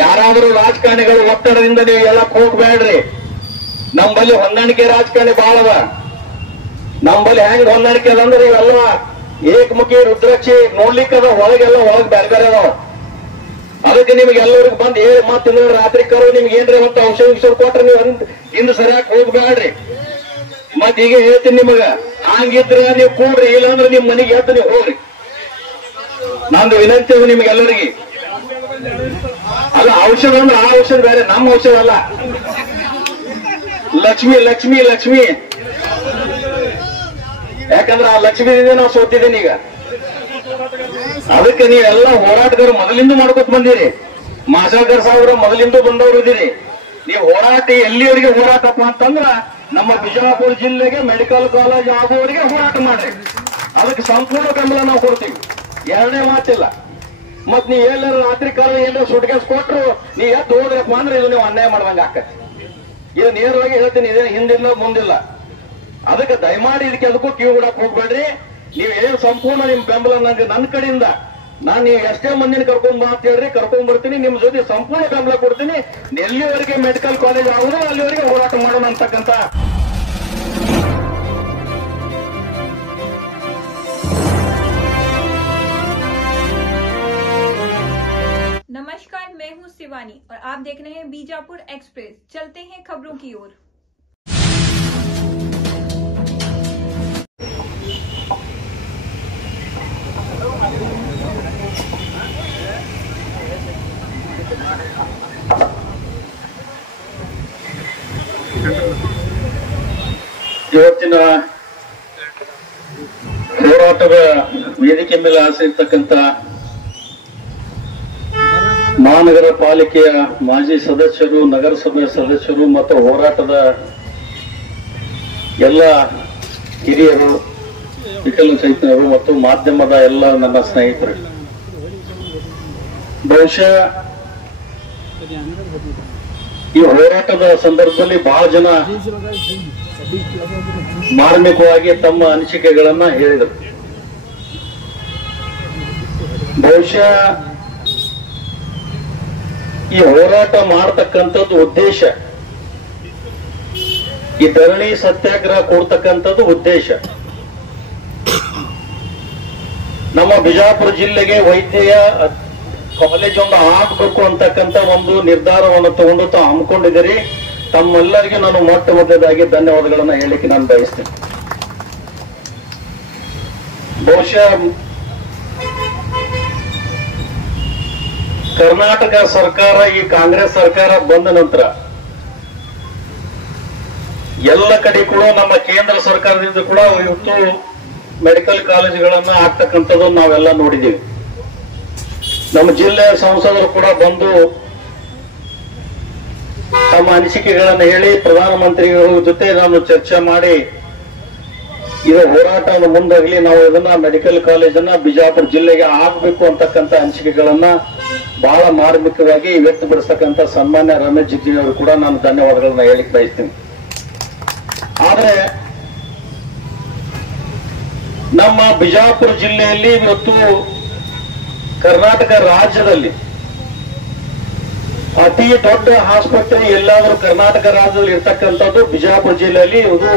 ಯಾರಾದರೂ ರಾಜಕಾರಣಿಗಳು ಒತ್ತಡದಿಂದ ನೀವು ಎಲ್ಲಕ್ಕೆ ಹೋಗ್ಬೇಡ್ರಿ. ನಮ್ಮಲ್ಲಿ ಹೊಂದಾಣಿಕೆ ರಾಜಕಾರಣಿ ಬಾಳ ಅದ. ನಮ್ಮಲ್ಲಿ ಹೆಂಗ್ ಹೊಂದಾಣಿಕೆ ಅದಂದ್ರೆ ಇವೆಲ್ಲ ಏಕಮುಖಿ ರುದ್ರಾಕ್ಷಿ ನೋಡ್ಲಿಕ್ಕದ, ಒಳಗೆಲ್ಲ ಒಳಗ್ ಬೇರೆ ಬೇರೆ ಅದಾವ. ಅದಕ್ಕೆ ನಿಮ್ಗೆ ಎಲ್ಲರಿಗೂ ಬಂದ್ ಹೇಳಿ ಮತ್ತೆ ರಾತ್ರಿ ಕರು ನಿಮ್ಗೆ ಏನ್ರಿ ಮತ್ತೆ ಔಷಧ ಕೊಟ್ರೆ ನೀವು ಇಂದು ಸರಿಯಾಗಿ ಹೋಗ್ಬೇಡ್ರಿ. ಮತ್ ಈಗ ಹೇಳ್ತೀನಿ ನಿಮಗ, ಹಂಗಿದ್ರೆ ನೀವು ಕೂಡ್ರಿ, ಇಲ್ಲಾಂದ್ರೆ ನಿಮ್ ಮನೆಗೆ ಎದ್ದು ನೀವು ಹೋಗ್ರಿ. ನಂದು ವಿನಂತಿ ಅದು ನಿಮ್ಗೆಲ್ಲರಿಗೆ. ಅಲ್ಲ ಔಷಧ ಅಂದ್ರೆ ಆ ಔಷಧ ಬೇರೆ, ನಮ್ಮ ಔಷಧ ಅಲ್ಲ. ಲಕ್ಷ್ಮಿ ಲಕ್ಷ್ಮಿ ಲಕ್ಷ್ಮಿ, ಯಾಕಂದ್ರೆ ಆ ಲಕ್ಷ್ಮಿದಿಂದ ನಾವು ಸೋತಿದ್ದೀನಿ ಈಗ. ಅದಕ್ಕೆ ನೀವೆಲ್ಲ ಹೋರಾಟಗಾರ ಮೊದಲಿಂದ ಮಾಡ್ಕೊತ ಬಂದಿರಿ. ಮಾಸಾಳ್ಕರ್ ಸಾಹೇಬ್ರ ಮೊದಲಿಂದ ಬಂದವರು ಇದ್ದೀರಿ. ನೀವು ಹೋರಾಟ ಎಲ್ಲಿಯವರಿಗೆ ಹೋರಾಟಪ್ಪ ಅಂತಂದ್ರ ನಮ್ಮ ಬಿಜಾಪುರ ಜಿಲ್ಲೆಗೆ ಮೆಡಿಕಲ್ ಕಾಲೇಜ್ ಆಗುವವರಿಗೆ ಹೋರಾಟ ಮಾಡ್ರಿ. ಅದಕ್ಕೆ ಸಂಪೂರ್ಣ ಬೆಂಬಲ ನಾವು ಕೊಡ್ತೀವಿ, ಎರಡನೇ ಮಾತಿಲ್ಲ. ಮತ್ ನೀವ್ ಎಲ್ಲರೂ ರಾತ್ರಿ ಕಾಲ ಎಲ್ಲರೂ ಸುಟ್ಕೇಸ್ ಕೊಟ್ರು ನೀವ್ ಎದ್ದು ಹೋದ್ರಪ್ಪ ಅಂದ್ರೆ ಇದು ನೀವು ಅನ್ಯಾಯ ಮಾಡ್ದಂಗ ಆಕತಿ. ಇದು ನೇರವಾಗಿ ಹೇಳ್ತೀನಿ, ಇದೇನು ಹಿಂದಿಲ್ಲ ಮುಂದಿಲ್ಲ. ಅದಕ್ಕೆ ದಯಮಾಡಿ ಇದಕ್ಕೆ ಅದಕ್ಕೂ ಕಿವಿ ಬಿಡಕ್ ಹೋಗ್ಬೇಡ್ರಿ. ನೀವ್ ಏನ್ ಸಂಪೂರ್ಣ ನಿಮ್ ಬೆಂಬಲ ನಂಗೆ ನನ್ನ ಕಡೆಯಿಂದ ನಾನು ನೀವು ಎಷ್ಟೇ ಮಂದಿನ ಕರ್ಕೊಂಡ್ ಬಾ ಅಂತ ಹೇಳ್ರಿ, ಕರ್ಕೊಂಡ್ ಬರ್ತೀನಿ. ನಿಮ್ ಜೊತೆ ಸಂಪೂರ್ಣ ಬೆಂಬಲ ಕೊಡ್ತೀನಿ. ಎಲ್ಲಿವರೆಗೆ ಮೆಡಿಕಲ್ ಕಾಲೇಜ್ ಆಗುದೋ ಅಲ್ಲಿವರೆಗೆ ಹೋರಾಟ ಮಾಡೋಣ ಅಂತಕ್ಕಂತ. नमस्कार, मैं हूं शिवानी और आप देख रहे हैं बीजापुर एक्सप्रेस। चलते हैं खबरों की ओर। ಇವತ್ತಿನ ಹೋರಾಟದ ವೇದಿಕೆ ಮೇಲೆ ಆಸರಿರ್ತಕ್ಕಂಥ ಮಹಾನಗರ ಪಾಲಿಕೆಯ ಮಾಜಿ ಸದಸ್ಯರು, ನಗರಸಭೆ ಸದಸ್ಯರು ಮತ್ತು ಹೋರಾಟದ ಎಲ್ಲ ಹಿರಿಯರು, ವಿಕಲಚೇತನರು ಮತ್ತು ಮಾಧ್ಯಮದ ಎಲ್ಲ ನನ್ನ ಸ್ನೇಹಿತರು, ಬಹುಶಃ ಈ ಹೋರಾಟದ ಸಂದರ್ಭದಲ್ಲಿ ಬಹಳ ಜನ ಮಾರ್ಮಿಕವಾಗಿ ತಮ್ಮ ಅನಿಸಿಕೆಗಳನ್ನ ಹೇಳಿದರು. ಬಹುಶಃ ಈ ಹೋರಾಟ ಮಾಡತಕ್ಕಂಥದ್ದು ಉದ್ದೇಶ, ಈ ಧರಣಿ ಸತ್ಯಾಗ್ರಹ ಕೊಡ್ತಕ್ಕಂಥದ್ದು ಉದ್ದೇಶ ನಮ್ಮ ಬಿಜಾಪುರ ಜಿಲ್ಲೆಗೆ ವೈದ್ಯಕೀಯ ಕಾಲೇಜ್ ಒಂದು ಹಾಕಬೇಕು ಅಂತಕ್ಕಂಥ ಒಂದು ನಿರ್ಧಾರವನ್ನು ತಗೊಂಡು ತಾವು ಹಮ್ಮಿಕೊಂಡಿದ್ದೀರಿ. ತಮ್ಮೆಲ್ಲರಿಗೂ ನಾನು ಮೊಟ್ಟ ಮೊದಲದಾಗಿ ಧನ್ಯವಾದಗಳನ್ನ ಹೇಳಲಿಕ್ಕೆ ನಾನು ಬಯಸ್ತೇನೆ. ಬಹುಶಃ ಕರ್ನಾಟಕ ಸರ್ಕಾರ, ಈ ಕಾಂಗ್ರೆಸ್ ಸರ್ಕಾರ ಬಂದ ನಂತರ ಎಲ್ಲ ಕಡೆ ಕೂಡ ನಮ್ಮ ಕೇಂದ್ರ ಸರ್ಕಾರದಿಂದ ಕೂಡ ಇವತ್ತು ಮೆಡಿಕಲ್ ಕಾಲೇಜುಗಳನ್ನ ಆಗ್ತಕ್ಕಂಥದ್ದು ನಾವೆಲ್ಲ ನೋಡಿದ್ದೀವಿ. ನಮ್ಮ ಜಿಲ್ಲೆಯ ಸಂಸದರು ಕೂಡ ಬಂದು ತಮ್ಮ ಅನಿಸಿಕೆಗಳನ್ನು ಹೇಳಿ ಪ್ರಧಾನಮಂತ್ರಿಗಳ ಜೊತೆ ನಾನು ಚರ್ಚೆ ಮಾಡಿ ಇದು ಹೋರಾಟವನ್ನು ಮುಂದಾಗಲಿ, ನಾವು ಇದನ್ನ ಮೆಡಿಕಲ್ ಕಾಲೇಜನ್ನ ಬಿಜಾಪುರ ಜಿಲ್ಲೆಗೆ ಆಗ್ಬೇಕು ಅಂತಕ್ಕಂಥ ಅನಿಸಿಕೆಗಳನ್ನ ಬಹಳ ಮಾರ್ಮಿಕವಾಗಿ ವ್ಯಕ್ತಪಡಿಸ್ತಕ್ಕಂಥ ಸನ್ಮಾನ್ಯ ರಮೇಶ್ ಜಿಗಜಿಣಗಿ ಅವರು ಕೂಡ ನಾನು ಧನ್ಯವಾದಗಳನ್ನ ಹೇಳಿಕ್ ಬಯಸ್ತೀನಿ. ಆದ್ರೆ ನಮ್ಮ ಬಿಜಾಪುರ ಜಿಲ್ಲೆಯಲ್ಲಿ ಇವತ್ತು ಕರ್ನಾಟಕ ರಾಜ್ಯದಲ್ಲಿ ಅತಿ ದೊಡ್ಡ ಆಸ್ಪತ್ರೆ ಎಲ್ಲಾದ್ರೂ ಕರ್ನಾಟಕ ರಾಜ್ಯದಲ್ಲಿ ಇರ್ತಕ್ಕಂಥದ್ದು ಬಿಜಾಪುರ ಜಿಲ್ಲೆಯಲ್ಲಿ ಇದು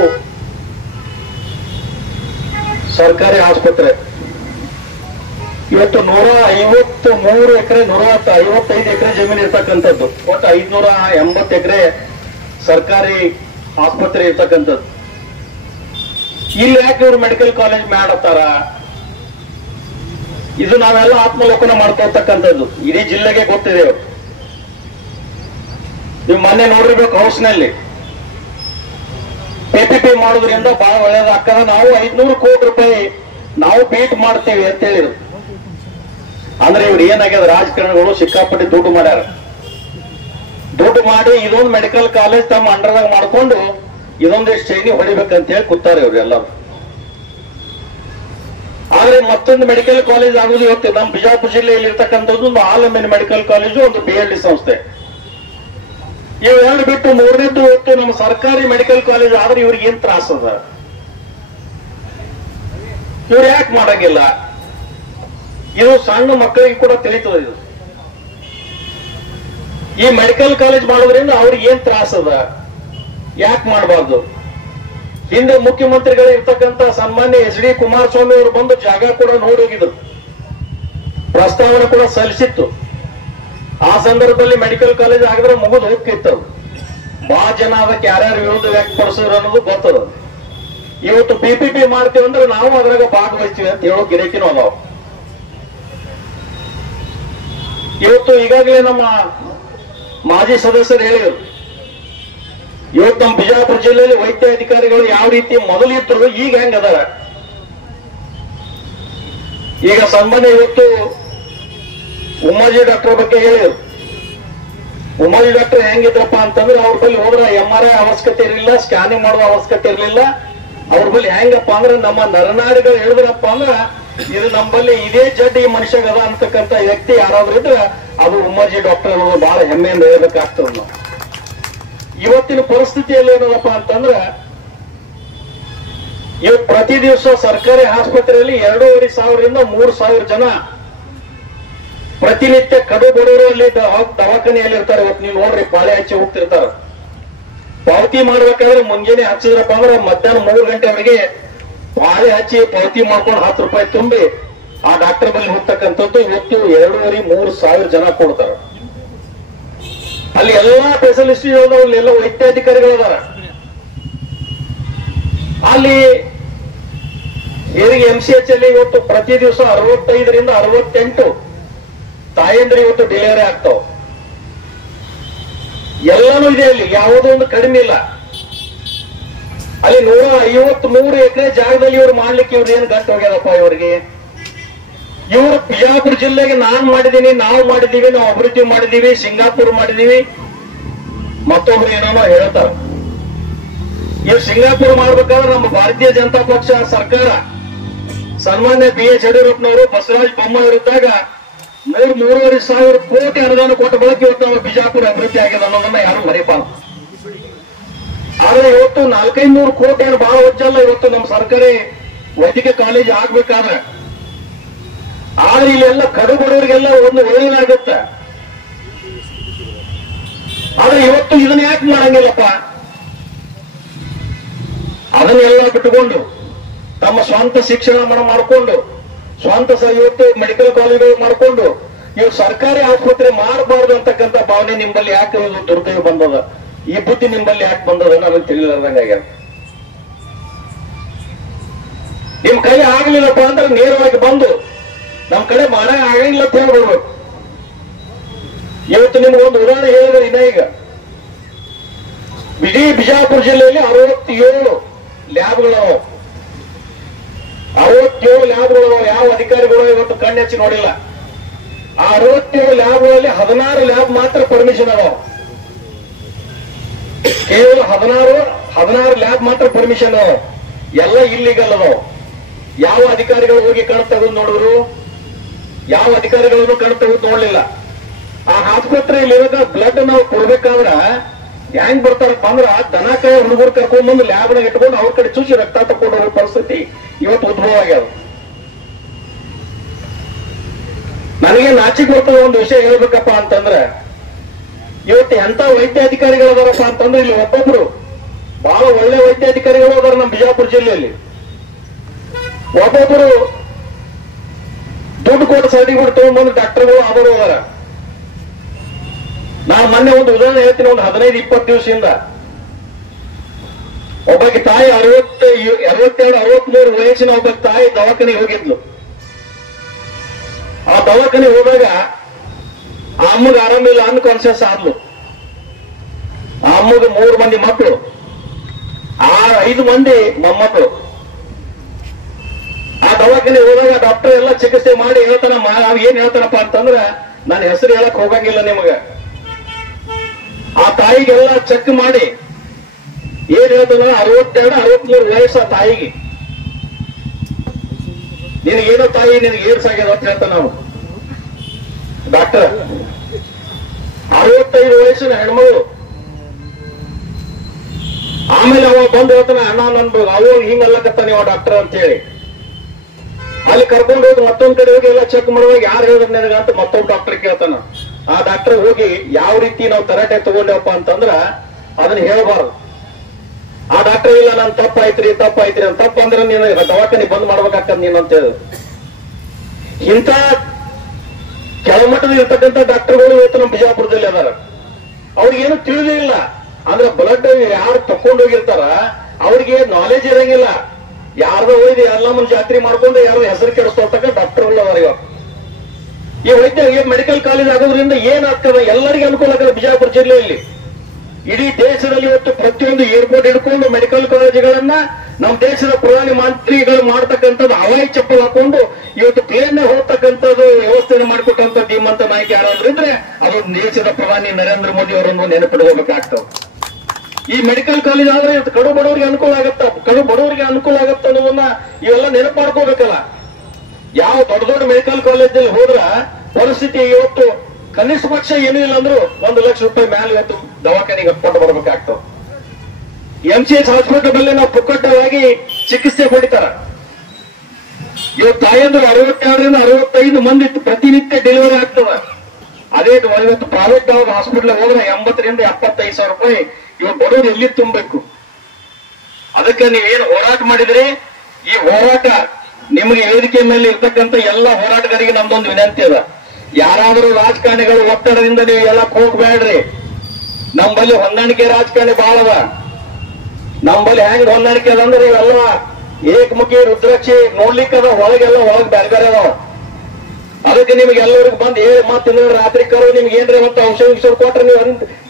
ಸರ್ಕಾರಿ ಆಸ್ಪತ್ರೆ. ಇವತ್ತು 153 ಎಕರೆ 155 ಎಕರೆ ಜಮೀನು ಇರ್ತಕ್ಕಂಥದ್ದು, ಒಟ್ಟು 580 ಎಕರೆ ಸರ್ಕಾರಿ ಆಸ್ಪತ್ರೆ ಇರ್ತಕ್ಕಂಥದ್ದು. ಇಲ್ಲಿ ಯಾಕೆ ಇವರು ಮೆಡಿಕಲ್ ಕಾಲೇಜ್ ಮಾಡತ್ತಾರ? ಇದು ನಾವೆಲ್ಲ ಆತ್ಮಲೋಕನ ಮಾಡ್ಕೊಳ್ತಕ್ಕಂಥದ್ದು ಇಡೀ ಜಿಲ್ಲೆಗೆ ಗೊತ್ತಿದೆ. ನೀವು ಮೊನ್ನೆ ನೋಡಿರ್ಬೇಕು, ಹೌಸ್ನಲ್ಲಿ PPP ಮಾಡೋದ್ರಿಂದ ಬಹಳ ಒಳ್ಳೇದಾಗ್ತದೆ, ನಾವು 500 ಕೋಟಿ ರೂಪಾಯಿ ನಾವು ಬೀಟ್ ಮಾಡ್ತೇವೆ ಅಂತ ಹೇಳಿದ್ರು. ಅಂದ್ರೆ ಇವ್ರು ಏನಾಗ್ಯದ, ರಾಜಕಾರಣಿಗಳು ಸಿಕ್ಕಾಪಟ್ಟಿ ದುಡ್ಡು ಮಾಡ್ಯಾರ. ದುಡ್ಡು ಮಾಡಿ ಇದೊಂದು ಮೆಡಿಕಲ್ ಕಾಲೇಜ್ ತಮ್ಮ ಅಂಡರ್ದಾಗ ಮಾಡ್ಕೊಂಡು ಇದೊಂದಿಷ್ಟು ಚೈನಿ ಹೊಡಿಬೇಕಂತ ಹೇಳಿ ಕೂತಾರೆ ಇವ್ರು ಎಲ್ಲರೂ. ಆದ್ರೆ ಮತ್ತೊಂದು ಮೆಡಿಕಲ್ ಕಾಲೇಜ್ ಆಗುದು ಇವತ್ತು ನಮ್ಮ ಬಿಜಾಪುರ ಜಿಲ್ಲೆಯಲ್ಲಿ ಇರ್ತಕ್ಕಂಥದ್ದು ಒಂದು ಆಲಮಿನ್ ಮೆಡಿಕಲ್ ಕಾಲೇಜು, ಒಂದು BLD ಸಂಸ್ಥೆ. ಇವೆರಡು ಬಿಟ್ಟು ಮೂರನೇದ್ದು ಹೊತ್ತು ನಮ್ಮ ಸರ್ಕಾರಿ ಮೆಡಿಕಲ್ ಕಾಲೇಜ್ ಆದ್ರೆ ಇವ್ರಿಗೆ ಏನ್ ತ್ರಾಸ ಅದ? ಇವ್ರು ಯಾಕೆ ಮಾಡಂಗಿಲ್ಲ? ಇದು ಸಣ್ಣ ಮಕ್ಕಳಿಗೆ ಕೂಡ ತಿಳಿತದೆ. ಇದು ಈ ಮೆಡಿಕಲ್ ಕಾಲೇಜ್ ಮಾಡೋದ್ರಿಂದ ಅವ್ರಿಗೆ ಏನ್ ತ್ರಾಸ ಅದ, ಯಾಕೆ ಮಾಡಬಾರ್ದು? ಹಿಂದೆ ಮುಖ್ಯಮಂತ್ರಿಗಳು ಇರ್ತಕ್ಕಂಥ ಸನ್ಮಾನ್ಯ ಎಚ್ ಡಿ ಕುಮಾರಸ್ವಾಮಿ ಅವರು ಬಂದು ಜಾಗ ಕೂಡ ನೋಡಿ ಹೋಗಿದ್ರು, ಪ್ರಸ್ತಾವನೆ ಕೂಡ ಸಲ್ಲಿಸಿತ್ತು. ಆ ಸಂದರ್ಭದಲ್ಲಿ ಮೆಡಿಕಲ್ ಕಾಲೇಜ್ ಆಗಿದ್ರೆ ಮುಗಿದು ಹೋಗ್ತಿತ್ತು. ಬಹಳ ಜನ ಅದಕ್ಕೆ ಯಾರ್ಯಾರು ವಿರೋಧ ವ್ಯಕ್ತಪಡಿಸಿದ್ರು ಅನ್ನೋದು ಗೊತ್ತದ. ಇವತ್ತು PPP ಮಾಡ್ತೀವಿ ಅಂದ್ರೆ ನಾವು ಅದ್ರಾಗ ಭಾಗವಹಿಸ್ತೀವಿ ಅಂತ ಹೇಳೋ ಗಿರಾಕಿನೂ ಅದಾವ. ಇವತ್ತು ಈಗಾಗಲೇ ನಮ್ಮ ಮಾಜಿ ಸದಸ್ಯರು ಹೇಳಿದ್ರು, ಇವತ್ತು ನಮ್ಮ ಬಿಜಾಪುರ ಜಿಲ್ಲೆಯಲ್ಲಿ ವೈದ್ಯ ಅಧಿಕಾರಿಗಳು ಯಾವ ರೀತಿ ಮೊದಲಿದ್ರು ಈಗ ಹೆಂಗ್ ಅದಾರ. ಈಗ ಸನ್ಮಾನ್ಯ ಇವತ್ತು ಉಮ್ಮಾಜಿ ಡಾಕ್ಟರ್ ಬಗ್ಗೆ ಹೇಳಿದ್ರು. ಉಮ್ಮಾಜಿ ಡಾಕ್ಟರ್ ಹೆಂಗಿದ್ರಪ್ಪ ಅಂತಂದ್ರೆ ಅವ್ರ ಬಳಿ ಹೋದ್ರ MRI ಅವಶ್ಯಕತೆ ಇರಲಿಲ್ಲ, ಸ್ಕ್ಯಾನಿಂಗ್ ಮಾಡುವ ಅವಶ್ಯಕತೆ ಇರಲಿಲ್ಲ. ಅವ್ರ ಬಳಿ ಹೆಂಗಪ್ಪ ಅಂದ್ರೆ ನಮ್ಮ ನರನಾಡಿಗಳು ಹೇಳಿದ್ರಪ್ಪ ಅಂದ್ರ ಇದು ನಮ್ಮಲ್ಲಿ ಇದೇ ಜಡ್ ಈ ಮನುಷ್ಯಗದ ಅಂತಕ್ಕಂಥ ವ್ಯಕ್ತಿ ಯಾರಾದ್ರೂ ಇದ್ರೆ ಅದು ಉಮ್ಮಾಜಿ ಡಾಕ್ಟರ್ ಅನ್ನೋದು ಬಹಳ ಹೆಮ್ಮೆಯಿಂದ ಹೇಳ್ಬೇಕಾಗ್ತದೆ. ನಾವು ಇವತ್ತಿನ ಪರಿಸ್ಥಿತಿಯಲ್ಲಿ ಏನದಪ್ಪ ಅಂತಂದ್ರ ಇವತ್ತು ಪ್ರತಿ ದಿವಸ ಸರ್ಕಾರಿ ಆಸ್ಪತ್ರೆಯಲ್ಲಿ 2,500 3,000 ಜನ ಪ್ರತಿನಿತ್ಯ ಕಡು ಬಡವರಲ್ಲಿ ದವಾಖಾನೆಯಲ್ಲಿ ಇರ್ತಾರೆ. ಇವತ್ತು ನೀವು ನೋಡ್ರಿ, ಪಾಳೆ ಹಚ್ಚಿ ಹೋಗ್ತಿರ್ತಾರ. ಪಾವತಿ ಮಾಡ್ಬೇಕಾದ್ರೆ ಮುಂಜಾನೆ ಹಚ್ಚಿದ್ರಪ್ಪ ಅಂದ್ರೆ ಮಧ್ಯಾಹ್ನ 3 ಗಂಟೆವರೆಗೆ ಪಾಳೆ ಹಚ್ಚಿ ಪಾವತಿ ಮಾಡ್ಕೊಂಡು 10 ರೂಪಾಯಿ ತುಂಬಿ ಆ ಡಾಕ್ಟರ್ ಬಳಿ ಹೋಗ್ತಕ್ಕಂಥದ್ದು ಇವತ್ತು 2,500-3,000 ಜನ ಕೊಡ್ತಾರ. ಅಲ್ಲಿ ಎಲ್ಲಾ ಸ್ಪೆಷಲಿಸ್ಟ್ ಎಲ್ಲ ವೈದ್ಯಾಧಿಕಾರಿಗಳಿದಾರ. ಅಲ್ಲಿ ಹೇರಿಗೆ MCH ಅಲ್ಲಿ ಇವತ್ತು ಪ್ರತಿ ದಿವಸ 65ರಿಂದ 68 ತಾಯಂದ್ರೆ ಇವತ್ತು ಡೆಲಿವರಿ ಆಗ್ತಾವ. ಎಲ್ಲಾನು ಇದೆ, ಅಲ್ಲಿ ಯಾವುದೋ ಒಂದು ಕಡಿಮೆ ಇಲ್ಲ. ಅಲ್ಲಿ 153 ಎಕರೆ ಜಾಗದಲ್ಲಿ ಇವ್ರು ಮಾಡ್ಲಿಕ್ಕೆ ಇವ್ರು ಏನ್ ಗಂಟು ಹೋಗ್ಯದಪ್ಪ ಇವ್ರಿಗೆ. ಇವರು ಬಿಜಾಪುರ ಜಿಲ್ಲೆಗೆ ನಾವು ಮಾಡಿದೀವಿ, ನಾವು ಅಭಿವೃದ್ಧಿ ಮಾಡಿದೀವಿ, ಸಿಂಗಾಪುರ್ ಮಾಡಿದೀವಿ, ಮತ್ತೊಬ್ರು ಏನೋ ಹೇಳ್ತಾರೆ. ಇವ್ರು ಸಿಂಗಾಪುರ್ ಮಾಡ್ಬೇಕಾದ್ರೆ ನಮ್ಮ ಭಾರತೀಯ ಜನತಾ ಪಕ್ಷ ಸರ್ಕಾರ ಸನ್ಮಾನ್ಯ BH ಯಡಿಯೂರಪ್ಪನವರು ಬಸವರಾಜ ಬೊಮ್ಮಾಯಿ ಇದ್ದಾಗ 3,500 ಕೋಟಿ ಅನುದಾನ ಕೊಟ್ಟ ಬಳಕೆ ಇವತ್ತು ನಮ್ಮ ಬಿಜಾಪುರ ಅಭಿವೃದ್ಧಿ ಆಗಿದೆ ಅನ್ನೋದನ್ನ ಯಾರು ಮರೆಯಬಾರದು. ಆದ್ರೆ ಇವತ್ತು 400-500 ಕೋಟಿ ಏನು ಬಹಳ ಹೊಚ್ಚಲ್ಲ. ಇವತ್ತು ನಮ್ಮ ಸರ್ಕಾರಿ ವೈದ್ಯಕೀಯ ಕಾಲೇಜ್ ಆಗ್ಬೇಕಾದ್ರೆ ಆದ್ರೆ ಇಲ್ಲೆಲ್ಲ ಕಡು ಬಡವರಿಗೆಲ್ಲ ಒಂದು ಒಳ್ಳೆಯದಾಗುತ್ತೆ. ಆದ್ರೆ ಇವತ್ತು ಇದನ್ನ ಯಾಕೆ ಮಾಡಂಗಿಲ್ಲಪ್ಪ? ಅದನ್ನೆಲ್ಲ ಬಿಟ್ಟುಕೊಂಡು ತಮ್ಮ ಸ್ವಂತ ಶಿಕ್ಷಣ ಮಾಡಿಕೊಂಡು ಸ್ವಂತ ಇವತ್ತು ಮೆಡಿಕಲ್ ಕಾಲೇಜ್ ಮಾಡಿಕೊಂಡು ಇವ್ರು ಸರ್ಕಾರಿ ಆಸ್ಪತ್ರೆ ಮಾಡಬಾರ್ದು ಅಂತಕ್ಕಂಥ ಭಾವನೆ ನಿಮ್ಮಲ್ಲಿ ಯಾಕೆ ದುರ್ದೈವ ಬಂದದ, ಈ ಬುದ್ಧಿ ನಿಮ್ಮಲ್ಲಿ ಯಾಕೆ ಬಂದದ ನನಗೆ ತಿಳಿಲಾರ್ದಂಗ. ನಿಮ್ ಕೈ ಆಗ್ಲಿಲ್ಲಪ್ಪ ಅಂದ್ರೆ ನೇರವಾಗಿ ಬಂದು ನಮ್ ಕಡೆ ಮಾಡ ಆಗಂಗಿಲ್ಲ ಅಂತ ಹೇಳ್ಬಿಡ್ಬೇಕು. ಇವತ್ತು ನಿಮ್ಗೆ ಒಂದು ಉದಾಹರಣೆ ಹೇಳಿದ್ರೆ ಇನ್ನ ಈಗ ಇಡೀ ಬಿಜಾಪುರ ಜಿಲ್ಲೆಯಲ್ಲಿ 67 ಲ್ಯಾಬ್ಗಳವ. 67 ಲ್ಯಾಬ್ಗಳು ಯಾವ ಅಧಿಕಾರಿಗಳು ಇವತ್ತು ಕಣ್ಣೆಚ್ಚಿ ನೋಡಿಲ್ಲ. ಆ 67 ಲ್ಯಾಬ್ಗಳಲ್ಲಿ 16 ಲ್ಯಾಬ್ ಮಾತ್ರ ಪರ್ಮಿಷನ್ ಅದಾವ. ಕೇವಲ 16 ಲ್ಯಾಬ್ ಮಾತ್ರ ಪರ್ಮಿಷನ್ ಅದಾವ. ಎಲ್ಲ ಇಲ್ಲಿಗಲ್ ಅದಾವ. ಯಾವ ಅಧಿಕಾರಿಗಳು ಹೋಗಿ ಕಣ್ ತೆಗೆದು ನೋಡಿದ್ರು? ಯಾವ ಅಧಿಕಾರಿಗಳನ್ನು ಕಣ್ ತೆಗೆದು ನೋಡ್ಲಿಲ್ಲ. ಆ ಆಸ್ಪತ್ರೆಯಲ್ಲಿ ಬ್ಲಡ್ ನಾವು ಕೊಡ್ಬೇಕಾದ್ರ ಹೆಂಗ್ ಬರ್ತಾರಪ್ಪ ಅಂದ್ರ ದನಕಾಯ ಹುಡುಗರು ಕರ್ಕೊಂಡ್ ಬಂದು ಲ್ಯಾಬ್ನಾಗ ಇಟ್ಕೊಂಡು ಅವ್ರ ಕಡೆ ಚೂಸಿ ರಕ್ತ ತಕೊಂಡು ಹೋಗೋ ಪರಿಸ್ಥಿತಿ ಇವತ್ತು ಉದ್ಭವ ಆಗ್ಯಾವ. ನನಗೆ ನಾಚಿಕೆ ಬರ್ತದ ಒಂದು ವಿಷಯ ಹೇಳ್ಬೇಕಪ್ಪ ಅಂತಂದ್ರೆ, ಇವತ್ತು ಎಂತ ವೈದ್ಯಾಧಿಕಾರಿಗಳು ಅದಾರಪ್ಪ ಅಂತಂದ್ರೆ ಇಲ್ಲಿ ಒಬ್ಬೊಬ್ರು ಬಹಳ ಒಳ್ಳೆ ವೈದ್ಯಾಧಿಕಾರಿಗಳು ಅದಾರ ನಮ್ಮ ಬಿಜಾಪುರ ಜಿಲ್ಲೆಯಲ್ಲಿ. ಒಬ್ಬೊಬ್ರು ದುಡ್ಡು ಕೊಟ್ಟು ಸರ್ಟಿಫಿಕೇಟ್ ತಗೊಂಡ್ಬಂದು ಡಾಕ್ಟರ್ಗಳು ಅವರು ಅದಾರ. ನಾ ಮೊನ್ನೆ ಒಂದು ಉದಾಹರಣೆ ಹೇಳ್ತೀನಿ. ಒಂದು 15-20 ದಿವಸದಿಂದ ಒಬ್ಬಕ್ಕೆ ತಾಯಿ 62-63 ವಯಸ್ಸಿನ ಒಬ್ಬ ತಾಯಿ ದವಾಖಾನೆಗೆ ಹೋಗಿದ್ಲು. ಆ ದವಾಖಾನೆ ಹೋದಾಗ ಆ ಅಮ್ಮಗೆ ಆರಾಮಿಲ್ಲ, ಅನ್ಕಾನ್ಶಿಯಸ್ ಆದ್ಲು. ಆ ಅಮ್ಮಗೆ 3 ಮಂದಿ ಮಕ್ಕಳು, 5 ಮಂದಿ ಮೊಮ್ಮಕ್ಕಳು. ಆ ದವಾಖಾನೆ ಹೋದಾಗ ಡಾಕ್ಟರ್ ಎಲ್ಲ ಚಿಕಿತ್ಸೆ ಮಾಡಿ ಹೇಳ್ತಾನ, ಏನ್ ಹೇಳ್ತಾನಪ್ಪ ಅಂತಂದ್ರ ನಾನು ಹೆಸರು ಹೇಳಕ್ ಹೋಗಂಗಿಲ್ಲ ನಿಮಗ. ಆ ತಾಯಿಗೆಲ್ಲ ಚೆಕ್ ಮಾಡಿ ಏನ್ ಹೇಳ್ತಾನ, 62-63 ವಯಸ್ಸು ಆ ತಾಯಿಗೆ. ನಿನಗೇನೋ ತಾಯಿ ನಿನಗೆ ಏಡ್ಸ್ ಆಗ್ಯದ ಅಂತ ಹೇಳ್ತಾನ ನಾವು ಡಾಕ್ಟರ್. 65 ವಯಸ್ಸಿನ ಹೆಣ್ಮಗಳು. ಆಮೇಲೆ ಅವ ಬಂದು ಹೇಳ್ತಾನೆ, ಅಣ್ಣ ನನ್ದು ಅವು ಹಿಂಗಲ್ಲಕತ್ತ ನೀವು ಡಾಕ್ಟರ್ ಅಂತ ಹೇಳಿ ಅಲ್ಲಿ ಕರ್ಕೊಂಡು ಹೋಗಿ ಮತ್ತೊಂದ್ ಕಡೆ ಹೋಗಿ ಎಲ್ಲ ಚೆಕ್ ಮಾಡುವಾಗ ಯಾರು ಹೇಳಿದ್ರು ನಿನಗ ಅಂತ ಮತ್ತೊಬ್ಬ ಡಾಕ್ಟರ್ ಕೇಳ್ತಾನ. ಆ ಡಾಕ್ಟರ್ ಹೋಗಿ ಯಾವ ರೀತಿ ನಾವು ತರಾಟೆ ತಗೊಂಡೇವಪ್ಪ ಅಂತಂದ್ರ ಅದನ್ನ ಹೇಳ್ಬಾರ್ದು. ಆ ಡಾಕ್ಟರ್ ಇಲ್ಲ ನಾನು ತಪ್ಪಾಯ್ತ್ರಿ ಅಂತ ತಪ್ಪ ಅಂದ್ರೆ ನೀನು ದವಾಖಾನೆ ಬಂದ್ ಮಾಡ್ಬೇಕಾಗ್ತದ ನೀನು ಅಂತ ಹೇಳಿ. ಇಂಥ ಕೆಳಮಟ್ಟದ ಇರ್ತಕ್ಕಂಥ ಡಾಕ್ಟರ್ಗಳು ಇವತ್ತು ನಮ್ಮ ಬಿಜಾಪುರದಲ್ಲಿ ಅದಾರ. ಅವ್ರಿಗೇನು ತಿಳಿದೇ ಇಲ್ಲ. ಅಂದ್ರೆ ಬ್ಲಡ್ ಯಾರು ತಕೊಂಡ್ ಹೋಗಿರ್ತಾರ ಅವ್ರಿಗೆ ನಾಲೆಜ್ ಇರಂಗಿಲ್ಲ. ಯಾರ್ದೋ ಹೋಯ್ದು ಎಲ್ಲ ಜಾತ್ರೆ ಮಾಡ್ಕೊಂಡು ಯಾರು ಹೆಸರು ಕೆಡಿಸ್ತಕ್ಕ ಡಾಕ್ಟರ್ಗಳು ಅದಾರ. ಇವಾಗ ಈ ವೈದ್ಯ ಮೆಡಿಕಲ್ ಕಾಲೇಜ್ ಆಗೋದ್ರಿಂದ ಏನಾಗ್ತದೆ, ಎಲ್ಲರಿಗೂ ಅನುಕೂಲ ಆಗ್ತದೆ. ಬಿಜಾಪುರ ಜಿಲ್ಲೆಯಲ್ಲಿ ಇಡೀ ದೇಶದಲ್ಲಿ ಇವತ್ತು ಪ್ರತಿಯೊಂದು ಏರ್ಪೋರ್ಟ್ ಹಿಡ್ಕೊಂಡು ಮೆಡಿಕಲ್ ಕಾಲೇಜುಗಳನ್ನ ನಮ್ಮ ದೇಶದ ಪ್ರಧಾನಿ ಮಂತ್ರಿಗಳು ಮಾಡ್ತಕ್ಕಂಥದ್ದು ಹವಾಯಿ ಚಪ್ಪಲ್ ಹಾಕೊಂಡು ಇವತ್ತು ಪ್ಲೇನ್ ಹೋಗ್ತಕ್ಕಂಥದ್ದು ವ್ಯವಸ್ಥೆ ಮಾಡಿಕೊಟ್ಟಂತ ಧೀಮಂತ ನಾಯಕ ಯಾರಾದ್ರೂ ಇದ್ರೆ ಅದು ದೇಶದ ಪ್ರಧಾನಿ ನರೇಂದ್ರ ಮೋದಿ ಅವರನ್ನು ನೆನಪಿಟ್ಕೋಬೇಕಾಗ್ತದೆ. ಈ ಮೆಡಿಕಲ್ ಕಾಲೇಜ್ ಆದ್ರೆ ಇವತ್ತು ಕಡು ಬಡವರಿಗೆ ಅನುಕೂಲ ಆಗತ್ತ ಅನ್ನೋದನ್ನ ಇವೆಲ್ಲ ನೆನಪು ಮಾಡ್ಕೋಬೇಕಲ್ಲ. ಯಾವ ದೊಡ್ಡ ದೊಡ್ಡ ಮೆಡಿಕಲ್ ಕಾಲೇಜಲ್ಲಿ ಹೋದ್ರ ಪರಿಸ್ಥಿತಿ ಇವತ್ತು ಕನಿಷ್ಠ ಪಕ್ಷ ಏನೂ ಇಲ್ಲ ಅಂದ್ರೂ ₹1,00,000 ಮೇಲೆ ಇವತ್ತು ದವಾಖಾನೆಗೆ ಕೊಟ್ಟು ಬರ್ಬೇಕಾಗ್ತದೆ. MCH ಹಾಸ್ಪಿಟಲ್ ಬಲ್ಲಿ ನಾವು ಪುಕ್ಕಟ್ಟವಾಗಿ ಚಿಕಿತ್ಸೆ ಪಡಿತಾರ. ಇವತ್ತು ತಾಯಂದ್ರು 62ರಿಂದ 65 ಮಂದಿ ಪ್ರತಿನಿತ್ಯ ಡೆಲಿವರಿ ಆಗ್ತದ. ಅದೇ ಇವತ್ತು ಪ್ರೈವೇಟ್ ಹಾಸ್ಪಿಟಲ್ ಹೋದ್ರೆ 80ರಿಂದ 75,000 ರೂಪಾಯಿ ಇವತ್ತು ಬಡವರು ಎಲ್ಲಿ ತುಂಬಬೇಕು. ಅದಕ್ಕೆ ನೀವೇನು ಹೋರಾಟ ಮಾಡಿದ್ರಿ, ಈ ಹೋರಾಟ ನಿಮಗೆ ವೇದಿಕೆ ಮೇಲೆ ಇರ್ತಕ್ಕಂಥ ಎಲ್ಲ ಹೋರಾಟಗಾರಿಗೆ ನಮ್ದೊಂದು ವಿನಂತಿ ಅದ. ಯಾರಾದರೂ ರಾಜಕಾರಣಿಗಳು ಒತ್ತಡದಿಂದ ನೀವು ಎಲ್ಲ ಹೋಗ್ಬೇಡ್ರಿ. ನಮ್ಮಲ್ಲಿ ಹೊಂದಾಣಿಕೆ ರಾಜಕಾರಣಿ ಬಹಳ ಅದ. ನಮ್ಮಲ್ಲಿ ಹೆಂಗ್ ಹೊಂದಾಣಿಕೆ ಅದಂದ್ರೆ ಇವೆಲ್ಲ ಏಕಮುಖಿ ರುದ್ರಾಕ್ಷಿ ನೋಡ್ಲಿಕ್ಕದ, ಒಳಗೆಲ್ಲ ಬೇರೆ ಬೇರೆ ಅದಾವ. ಅದಕ್ಕೆ ನಿಮ್ಗೆ ಎಲ್ಲರಿಗೂ ಬಂದು ಹೇಳಿ ಮತ್ತೆ ರಾತ್ರಿ ಕರು ನಿಮ್ಗೆ ಏನ್ರಿ ಮತ್ತೆ ಔಷಧ ಕೊಟ್ರೆ ನೀವು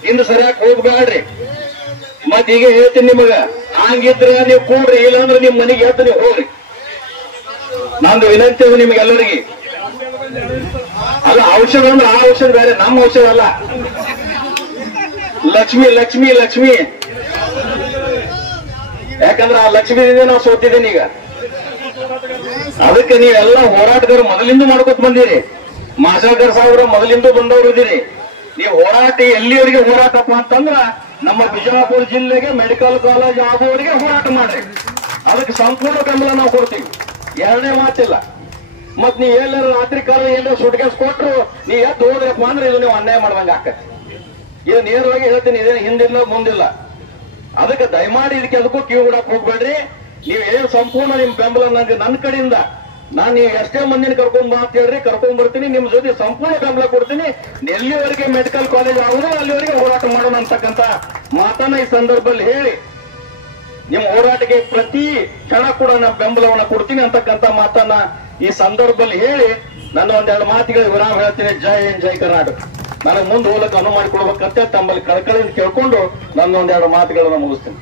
ಹಿಂದೆ ಸರಿಯಾಗಿ ಹೋಗ್ಬೇಡ್ರಿ. ಮತ್ ಈಗ ಹೇಳ್ತೀನಿ ನಿಮಗ, ಹಂಗಿದ್ರೆ ನೀವು ಕೂಡ್ರಿ, ಇಲ್ಲಾಂದ್ರೆ ನಿಮ್ ಮನೆಗೆ ಎದ್ದು ನೀವು ಹೋಗ್ರಿ. ನಂದು ವಿನಂತಿ ಅದು ನಿಮ್ಗೆಲ್ಲರಿಗೆ. ಅಲ್ಲ ಔಷಧ ಅಂದ್ರೆ ಆ ಔಷಧ ಬೇರೆ, ನಮ್ಮ ಔಷಧ ಅಲ್ಲ. ಲಕ್ಷ್ಮಿ ಲಕ್ಷ್ಮಿ ಲಕ್ಷ್ಮಿ, ಯಾಕಂದ್ರೆ ಆ ಲಕ್ಷ್ಮಿಯಿಂದ ನಾವು ಸೋತಿದ್ದೇನೆ ಈಗ. ಅದಕ್ಕೆ ನೀವೆಲ್ಲ ಹೋರಾಟಗಾರ ಮೊದಲಿಂದ ಮಾಡ್ಕೊತ ಬಂದಿರಿ. ಮಾಸಾಳ್ಕರ್ ಸಾಹೇಬ್ರ ಮೊದಲಿಂದ ಬಂದವರು ಇದ್ದೀರಿ. ನೀವು ಹೋರಾಟ ಎಲ್ಲಿವರೆಗೆ ಹೋರಾಟಪ್ಪ ಅಂತಂದ್ರ ನಮ್ಮ ಬಿಜಾಪುರ ಜಿಲ್ಲೆಗೆ ಮೆಡಿಕಲ್ ಕಾಲೇಜ್ ಆಗುವವರೆಗೆ ಹೋರಾಟ ಮಾಡ್ರಿ. ಅದಕ್ಕೆ ಸಂಪೂರ್ಣ ಬೆಂಬಲ ನಾವು ಕೊಡ್ತೀವಿ, ಎರಡನೇ ಮಾತಿಲ್ಲ. ಮತ್ ನೀವ್ ಎಲ್ಲಾರ ರಾತ್ರಿ ಕಾಲ ಏನಾರ ಸುಟ್ಕೇಸ್ ಕೊಟ್ರು ನೀ ಎದ್ದು ಹೋದ್ರಪ್ಪ ಅಂದ್ರೆ ಇದು ನೀವು ಅನ್ಯಾಯ ಮಾಡ್ದಂಗ ಆಕತಿ. ಇದು ನೇರವಾಗಿ ಹೇಳ್ತೀನಿ, ಇದೇನು ಹಿಂದಿಲ್ಲ ಮುಂದಿಲ್ಲ. ಅದಕ್ಕೆ ದಯಮಾಡಿ ಇದಕ್ಕೆ ಅದಕ್ಕೂ ಕಿವಿ ಬಿಡಕ್ ಹೋಗ್ಬೇಡ್ರಿ. ನೀವ್ ಏನು ಸಂಪೂರ್ಣ ನಿಮ್ ಬೆಂಬಲ ನಂಗೆ ನನ್ನ ಕಡೆಯಿಂದ ನಾನು ನೀವು ಎಷ್ಟೇ ಮಂದಿನ ಕರ್ಕೊಂಡ್ ಬಾ ಅಂತ ಹೇಳ್ರಿ, ಕರ್ಕೊಂಡ್ ಬರ್ತೀನಿ. ನಿಮ್ ಜೊತೆ ಸಂಪೂರ್ಣ ಬೆಂಬಲ ಕೊಡ್ತೀನಿ. ಎಲ್ಲಿವರೆಗೆ ಮೆಡಿಕಲ್ ಕಾಲೇಜ್ ಆಗುದು ಅಲ್ಲಿವರೆಗೆ ಹೋರಾಟ ಮಾಡೋಣ ಅಂತಕ್ಕಂಥ ಮಾತನ್ನ ಈ ಸಂದರ್ಭದಲ್ಲಿ ಹೇಳಿ, ನಿಮ್ಮ ಹೋರಾಟಕ್ಕೆ ಪ್ರತಿ ಕ್ಷಣ ಕೂಡ ನಾನು ಬೆಂಬಲವನ್ನ ಕೊಡ್ತೀನಿ ಅಂತಕ್ಕಂಥ ಮಾತನ್ನ ಈ ಸಂದರ್ಭದಲ್ಲಿ ಹೇಳಿ ನನ್ನ ಒಂದೆರಡು ಮಾತುಗಳಿಗೆ ವಿರಾಮ ಹೇಳ್ತೀನಿ. ಜೈ ಹಿಂದ್, ಜೈ ಕರ್ನಾಟಕ. ನನಗೆ ಮುಂದೆ ಹೋಗಕ್ಕೆ ಅನುವು ಮಾಡಿಕೊಡ್ಬೇಕಂತ ತಮ್ಮಲ್ಲಿ ಕಳಕಳಿಯಿಂದ ಕೇಳ್ಕೊಂಡು ನನ್ನ ಒಂದೆರಡು ಮಾತುಗಳನ್ನ ಮುಗಿಸ್ತೀನಿ.